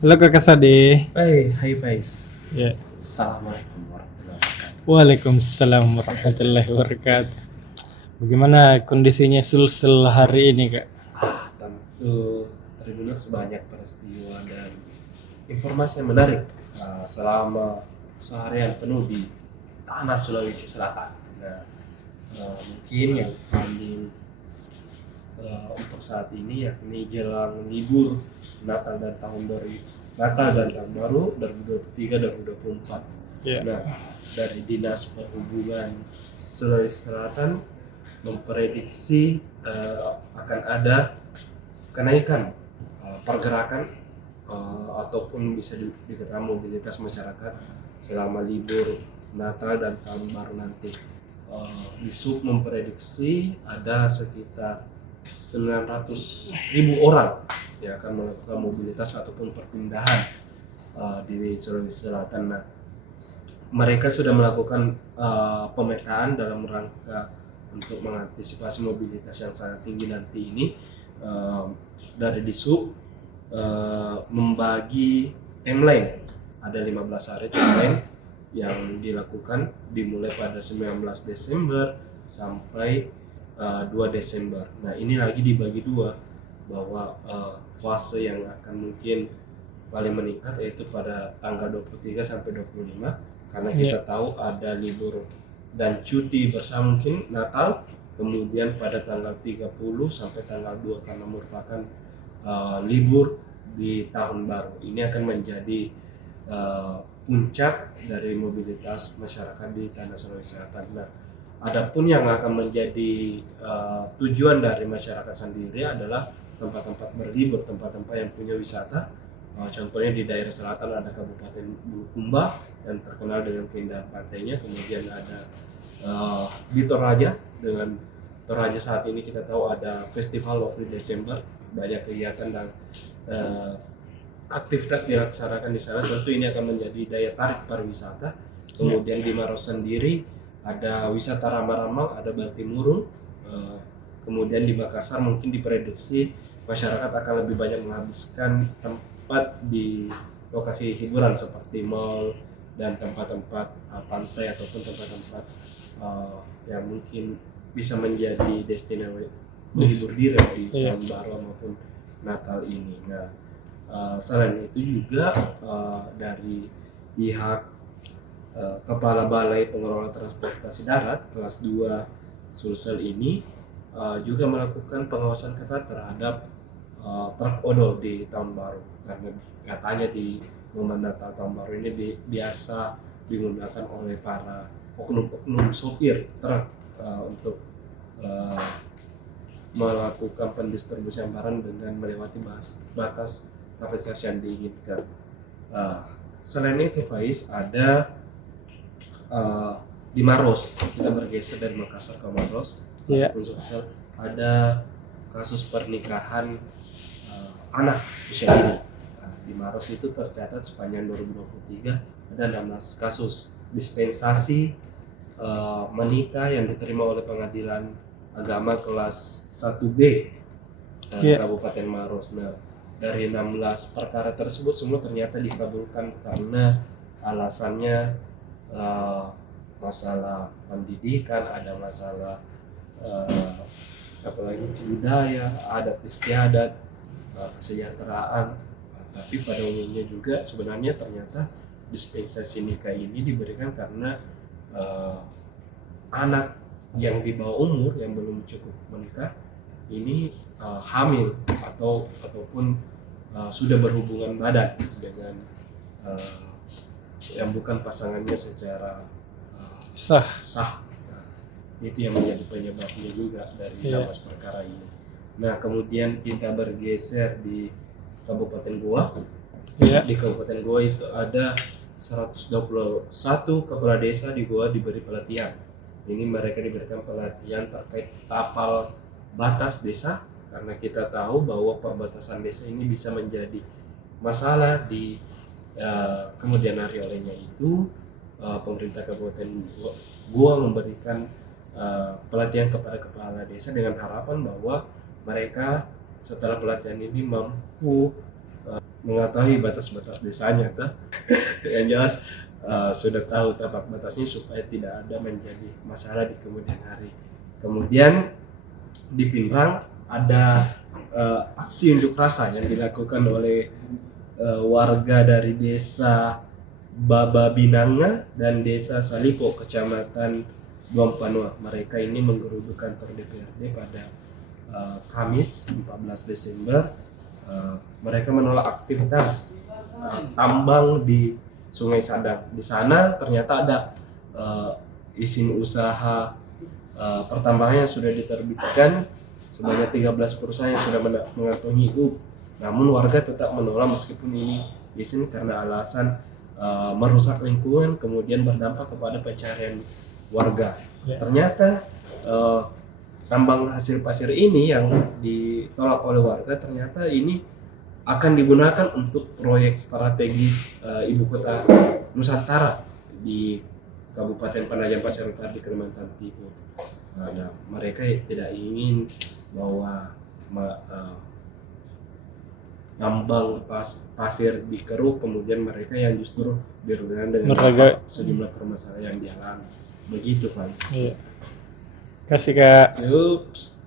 Halo Kakak Sade. Hai Faiz. Ya. Assalamualaikum warahmatullahi wabarakatuh. Waalaikumsalam warahmatullahi wabarakatuh. Bagaimana kondisinya Sulsel hari ini, Kak? Tentu terdengar sebanyak peristiwa dan informasi yang menarik selama seharian penuh di tanah Sulawesi Selatan. Nah, mungkin yang paling untuk saat ini yakni jelang libur Natal dan tahun baru 2023-2024. Ya. Nah, dari Dinas Perhubungan Sulawesi Selatan memprediksi akan ada kenaikan pergerakan ataupun bisa dikatakan mobilitas masyarakat selama libur Natal dan tahun baru nanti. Di Sub memprediksi ada sekitar 900.000 orang yang akan melakukan mobilitas ataupun perpindahan di Sulawesi Selatan. Nah, mereka sudah melakukan pemetaan dalam rangka untuk mengantisipasi mobilitas yang sangat tinggi nanti ini. Dari Disub membagi timeline, ada 15 hari timeline yang dilakukan dimulai pada 19 Desember sampai 2 Desember. Nah, ini lagi dibagi dua, bahwa fase yang akan mungkin paling meningkat yaitu pada tanggal 23 sampai 25, karena kita tahu ada libur dan cuti bersama mungkin Natal, kemudian pada tanggal 30 sampai tanggal 2 karena merupakan libur di tahun baru. Ini akan menjadi puncak dari mobilitas masyarakat di tanah Sulawesi Selatan. Nah, adapun yang akan menjadi tujuan dari masyarakat sendiri adalah tempat-tempat berlibur, tempat-tempat yang punya wisata. Contohnya di daerah selatan ada Kabupaten Bulukumba yang terkenal dengan keindahan pantainya, kemudian ada di Toraja. Dengan Toraja saat ini kita tahu ada Festival Lovely Desember, banyak kegiatan dan aktivitas dilaksanakan di sana. Tentu ini akan menjadi daya tarik pariwisata. Kemudian di Maros sendiri ada wisata ramah-ramah, ada Batimurung. Kemudian di Makassar mungkin diprediksi masyarakat akan lebih banyak menghabiskan tempat di lokasi hiburan seperti mall dan tempat-tempat pantai ataupun tempat-tempat yang mungkin bisa menjadi destinasi menghibur diri di tahun baru maupun Natal ini. Nah, selain itu juga dari pihak Kepala Balai Pengelola Transportasi Darat kelas 2 Sulsel ini juga melakukan pengawasan ketat terhadap truk odol di tahun baru, karena katanya di momen Natal tahun baru ini biasa digunakan oleh para oknum sopir truk untuk melakukan pendistribusian barang dengan melewati batas kapasitas yang diinginkan. Selain itu Faiz, ada di Maros, kita bergeser dari Makassar ke Maros, Sulsel, ada kasus pernikahan anak usia dini. Di Maros itu tercatat sepanjang 2023 ada 16 kasus dispensasi menikah yang diterima oleh Pengadilan Agama kelas 1B Kabupaten Maros. Nah, dari 16 perkara tersebut semua ternyata dikabulkan karena alasannya masalah pendidikan, ada masalah apalagi budaya, adat istiadat, kesejahteraan. Tapi pada umumnya juga sebenarnya ternyata dispensasi nikah ini diberikan karena anak yang di bawah umur yang belum cukup menikah ini hamil ataupun sudah berhubungan badan dengan yang bukan pasangannya secara sah. Nah, itu yang menjadi penyebabnya juga dari 16 perkara ini. Nah, kemudian kita bergeser di Kabupaten Goa. Di Kabupaten Goa itu ada 121 kepala desa di Goa diberi pelatihan. Ini mereka diberikan pelatihan terkait tapal batas desa, karena kita tahu bahwa perbatasan desa ini bisa menjadi masalah di kemudian hari. Olehnya itu pemerintah Kabupaten Goa memberikan pelatihan kepada kepala desa dengan harapan bahwa mereka setelah pelatihan ini mampu mengetahui batas-batas desanya, tuh. Yang jelas sudah tahu tapak batasnya supaya tidak ada menjadi masalah di kemudian hari. Kemudian di Pinrang ada aksi unjuk rasa yang dilakukan oleh warga dari desa Bababinanga dan desa Salipo, kecamatan Duampanua. Mereka ini menggeruduk kantor DPRD pada Kamis 14 Desember. Mereka menolak aktivitas tambang di Sungai Sadang. Di sana ternyata ada izin usaha pertambangan yang sudah diterbitkan sebanyak 13 perusahaan yang sudah mengantongi UP. Namun warga tetap menolak meskipun ini izin karena alasan merusak lingkungan, kemudian berdampak kepada pencarian warga. Ternyata tambang hasil pasir ini yang ditolak oleh warga ternyata ini akan digunakan untuk proyek strategis ibu kota Nusantara di Kabupaten Penajam Pasir Utara di Kalimantan Timur. Nah, mereka tidak ingin bahwa tambang pasir dikeruk, kemudian mereka yang justru dirugikan dengan sejumlah permasalahan yang dialami. Begitu, Pak. Iya. Kasih Kak. Yups.